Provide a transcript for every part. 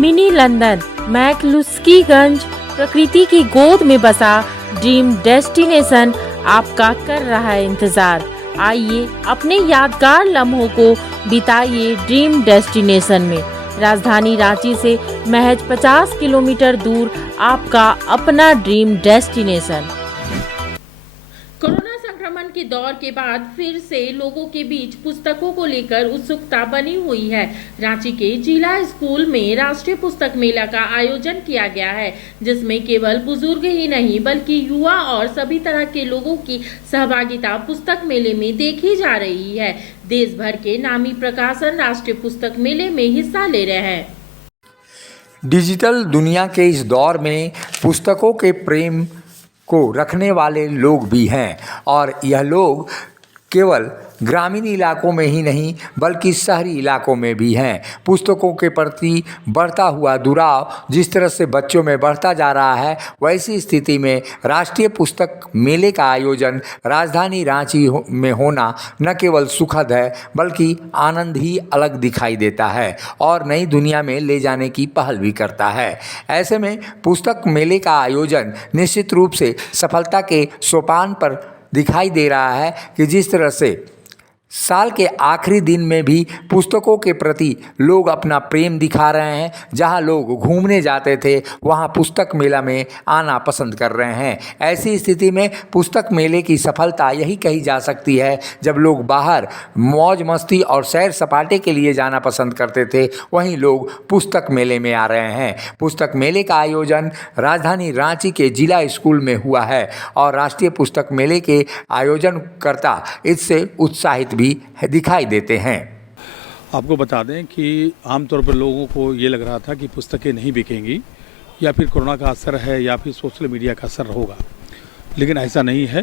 Mini London McCluskieganj प्रकृति की गोद में बसा ड्रीम डेस्टिनेशन आपका कर रहा है इंतजार। आइए अपने यादगार लम्हों को बिताइए ड्रीम डेस्टिनेशन में। राजधानी रांची से महज 50 किलोमीटर दूर आपका अपना ड्रीम डेस्टिनेशन। कोरोना संक्रमण के दौर के बाद फिर से लोगों के बीच पुस्तकों को लेकर उत्सुकता बनी हुई है। रांची के जिला स्कूल में राष्ट्रीय पुस्तक मेला का आयोजन किया गया है, जिसमें केवल बुजुर्ग ही नहीं बल्कि युवा और सभी तरह के लोगों की सहभागिता पुस्तक मेले में देखी जा रही है। देश भर के नामी प्रकाशन राष्ट्रीय पुस्तक मेले में हिस्सा ले रहे हैं। डिजिटल दुनिया के इस दौर में पुस्तकों के प्रेम को रखने वाले लोग भी हैं और यह लोग केवल ग्रामीण इलाकों में ही नहीं बल्कि शहरी इलाकों में भी हैं। पुस्तकों के प्रति बढ़ता हुआ दुराव जिस तरह से बच्चों में बढ़ता जा रहा है, वैसी स्थिति में राष्ट्रीय पुस्तक मेले का आयोजन राजधानी रांची में होना न केवल सुखद है बल्कि आनंद ही अलग दिखाई देता है और नई दुनिया में ले जाने की पहल भी करता है। ऐसे में पुस्तक मेले का आयोजन निश्चित रूप से सफलता के सोपान पर दिखाई दे रहा है कि जिस तरह से साल के आखिरी दिन में भी पुस्तकों के प्रति लोग अपना प्रेम दिखा रहे हैं। जहां लोग घूमने जाते थे वहां पुस्तक मेला में आना पसंद कर रहे हैं। ऐसी स्थिति में पुस्तक मेले की सफलता यही कही जा सकती है, जब लोग बाहर मौज मस्ती और सैर सपाटे के लिए जाना पसंद करते थे वहीं लोग पुस्तक मेले में आ रहे हैं। पुस्तक मेले का आयोजन राजधानी रांची के जिला स्कूल में हुआ है और राष्ट्रीय पुस्तक मेले के आयोजनकर्ता इससे उत्साहित भी दिखाई देते हैं। आपको बता दें कि आमतौर पर लोगों को ये लग रहा था कि पुस्तकें नहीं बिकेंगी या फिर कोरोना का असर है या फिर सोशल मीडिया का असर होगा, लेकिन ऐसा नहीं है।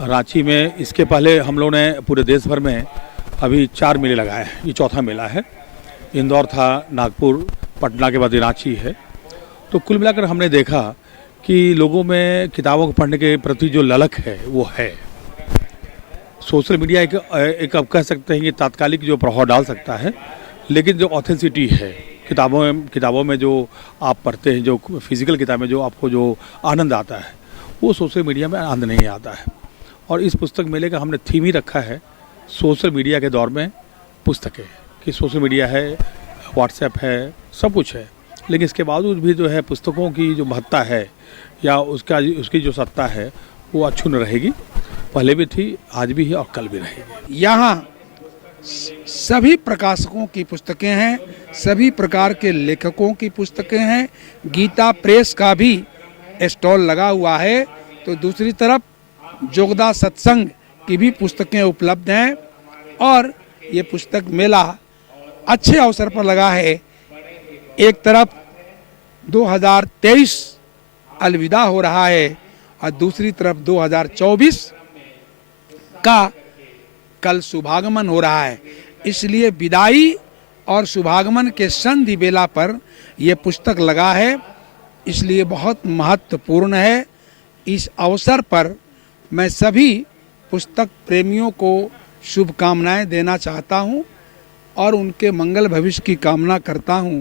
रांची में इसके पहले हम लोगों ने पूरे देश भर में अभी 4 मेले लगाए हैं, ये चौथा मेला है। इंदौर था, नागपुर, पटना के बाद रांची है। तो कुल मिलाकर हमने देखा कि लोगों में किताबों को पढ़ने के प्रति जो ललक है वो है। सोशल मीडिया एक आप कह सकते हैं कि तात्कालिक जो प्रभाव डाल सकता है, लेकिन जो ऑथेंसिटी है किताबों में जो आप पढ़ते हैं, जो फिजिकल किताबें जो आपको जो आनंद आता है वो सोशल मीडिया में आनंद नहीं आता है। और इस पुस्तक मेले का हमने थीम ही रखा है सोशल मीडिया के दौर में पुस्तकें, कि सोशल मीडिया है, व्हाट्सएप है, सब कुछ है, लेकिन इसके बावजूद भी जो है पुस्तकों की जो महत्ता है या उसकी जो सत्ता है वो अक्षुण्ण रहेगी। पहले भी थी, आज भी है और कल भी रहेगी। यहाँ सभी प्रकाशकों की पुस्तकें हैं, सभी प्रकार के लेखकों की पुस्तकें हैं। गीता प्रेस का भी स्टॉल लगा हुआ है, तो दूसरी तरफ जोगदा सत्संग की भी पुस्तकें उपलब्ध हैं। और ये पुस्तक मेला अच्छे अवसर पर लगा है। एक तरफ 2023 अलविदा हो रहा है और दूसरी तरफ 2024 का कल शुभागमन हो रहा है, इसलिए विदाई और शुभागमन के संधि बेला पर यह पुस्तक लगा है, इसलिए बहुत महत्वपूर्ण है। इस अवसर पर मैं सभी पुस्तक प्रेमियों को शुभकामनाएं देना चाहता हूं और उनके मंगल भविष्य की कामना करता हूं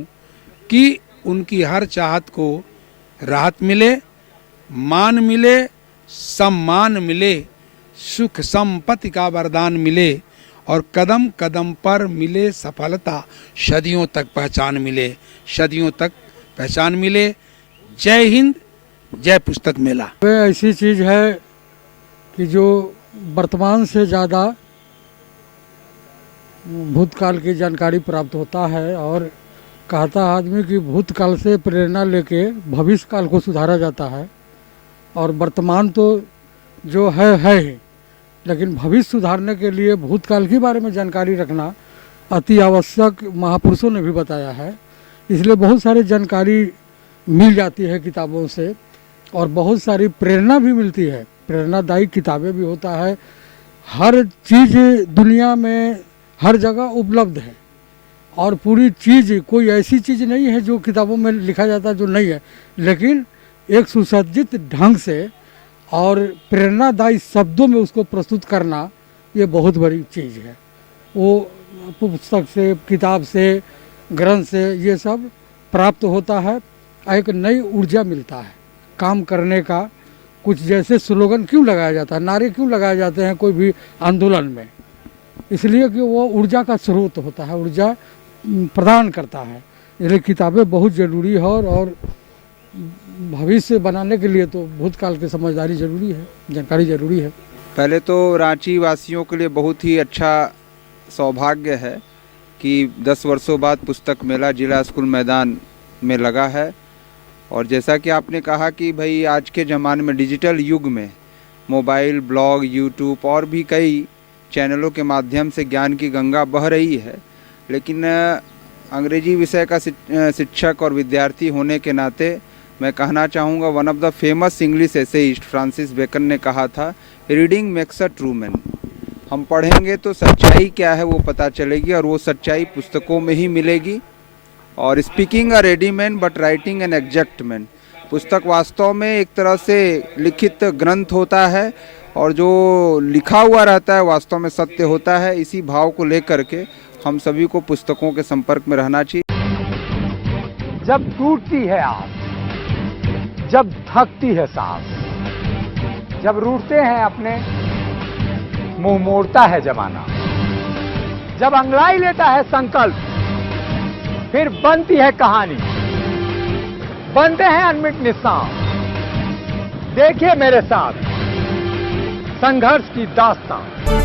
कि उनकी हर चाहत को राहत मिले, मान मिले, सम्मान मिले, सुख संपत्ति का वरदान मिले और कदम कदम पर मिले सफलता, सदियों तक पहचान मिले, सदियों तक पहचान मिले। जय हिंद, जय पुस्तक मेला। ऐसी चीज़ है कि जो वर्तमान से ज़्यादा भूतकाल की जानकारी प्राप्त होता है और कहता आदमी कि भूतकाल से प्रेरणा लेके भविष्य काल को सुधारा जाता है और वर्तमान तो जो है ही, लेकिन भविष्य सुधारने के लिए भूतकाल के बारे में जानकारी रखना अति आवश्यक महापुरुषों ने भी बताया है। इसलिए बहुत सारी जानकारी मिल जाती है किताबों से और बहुत सारी प्रेरणा भी मिलती है। प्रेरणादायी किताबें भी होता है। हर चीज़ दुनिया में हर जगह उपलब्ध है और पूरी चीज़, कोई ऐसी चीज़ नहीं है जो किताबों में लिखा जाता है जो नहीं है, लेकिन एक सुसज्जित ढंग से और प्रेरणादायी शब्दों में उसको प्रस्तुत करना ये बहुत बड़ी चीज़ है। वो पुस्तक से, किताब से, ग्रंथ से ये सब प्राप्त होता है, एक नई ऊर्जा मिलता है काम करने का। कुछ जैसे स्लोगन क्यों लगाया जाता है, नारे क्यों लगाए जाते हैं कोई भी आंदोलन में, इसलिए कि वो ऊर्जा का स्रोत होता है, ऊर्जा प्रदान करता है। इसलिए किताबें बहुत ज़रूरी है और भविष्य बनाने के लिए तो भूतकाल की समझदारी ज़रूरी है, जानकारी ज़रूरी है। पहले तो रांची वासियों के लिए बहुत ही अच्छा सौभाग्य है कि 10 वर्षों बाद पुस्तक मेला जिला स्कूल मैदान में लगा है। और जैसा कि आपने कहा कि भाई आज के ज़माने में डिजिटल युग में मोबाइल, ब्लॉग, यूट्यूब और भी कई चैनलों के माध्यम से ज्ञान की गंगा बह रही है, लेकिन अंग्रेजी विषय का शिक्षक और विद्यार्थी होने के नाते मैं कहना चाहूँगा, one of the famous English essayist Francis Bacon ने कहा था, reading makes a true man. हम पढ़ेंगे तो सच्चाई क्या है वो पता चलेगी, और वो सच्चाई पुस्तकों में ही मिलेगी। और speaking a ready man but writing an exact man. पुस्तक वास्तव में एक तरह से लिखित ग्रंथ होता है, और जो लिखा हुआ रहता है वास्तव में सत्य होता है। इसी भाव को लेकर के हम सभी को पुस्तकों के संपर्क में रहना चाहिए। जब टूटती है आस, जब थकती है सांस, जब रूठते हैं अपने, मुंह मोड़ता है जमाना, जब अंगड़ाई लेता है संकल्प, फिर बनती है कहानी, बनते हैं अनमिट निशान। देखिए मेरे साथ संघर्ष की दास्तान।